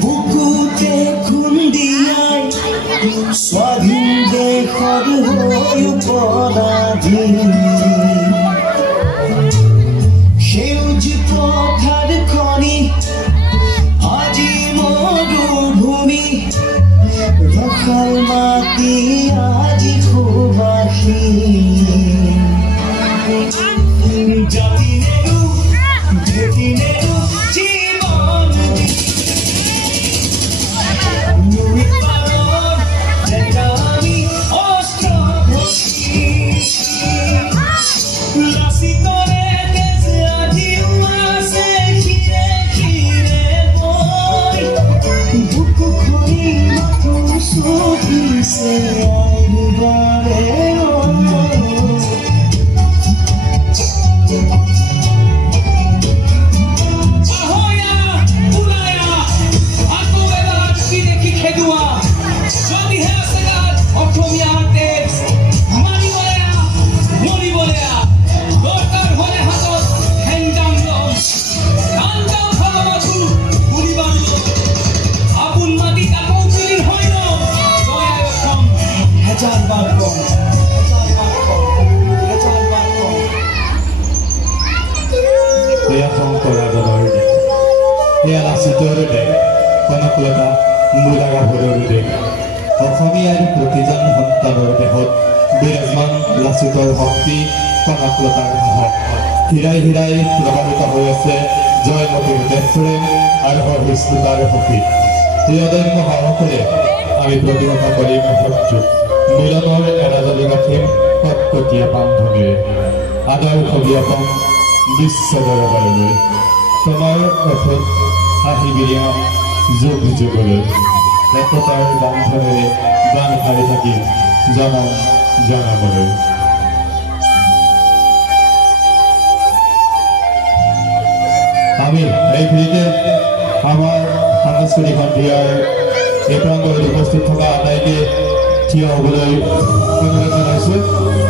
বুকুতে খুন্দিয়াই স্বাধীন দেশৰ হৈ পৰাধীন সেউজ পথাৰ খনি আজি মৰুভূমি ৰসাল মাটি আজি সুবাসীন জাতি নেৰু ভেটি নেৰু জীৱন নুই পাৰৰ জেগা আমি অস্ত্ৰ ভক্তি লাচিতৰে তেজ আজিও আছে খিৰে খিৰে বৈ বুকু খনি মাথো চুপিছে আইবাৰে কনকলতা মূলা গাভৰুৰ দেশ অসমীয়াৰ প্ৰতিজন সন্তানৰ দেহত বিৰাজমান লাচিতৰ শক্তি কনকলতাৰ সাহস হীৰাই হীৰাই প্ৰবাহিত হৈ আছে জয়মতীৰ দেশপ্ৰেম আৰু সহিষ্ণুতাৰ শক্তি এই অদম্য সাহসেৰে আমি প্ৰতিহত কৰিম শত্ৰুক মিলনৰ এৰাজলি গাঁঠিম কটকটীয়া বান্ধোনেৰে আদৰ্শ বিয়াপন বিশ্ব দৰবাৰলৈ তোমাৰ অথত আহিবিৰিয়া যুগ যুগলৈ একতাৰ বান্ধোনেৰে গান খাই থাকিম জনম জনমলৈ আমি এইখিনিতে আমাৰ সাংস্কৃতিক সন্ধিয়াৰ এই প্ৰান্তত উপস্থিত থকা আটাইকে থিয় হ'বলৈ অনুৰোধ জনাইছোঁ।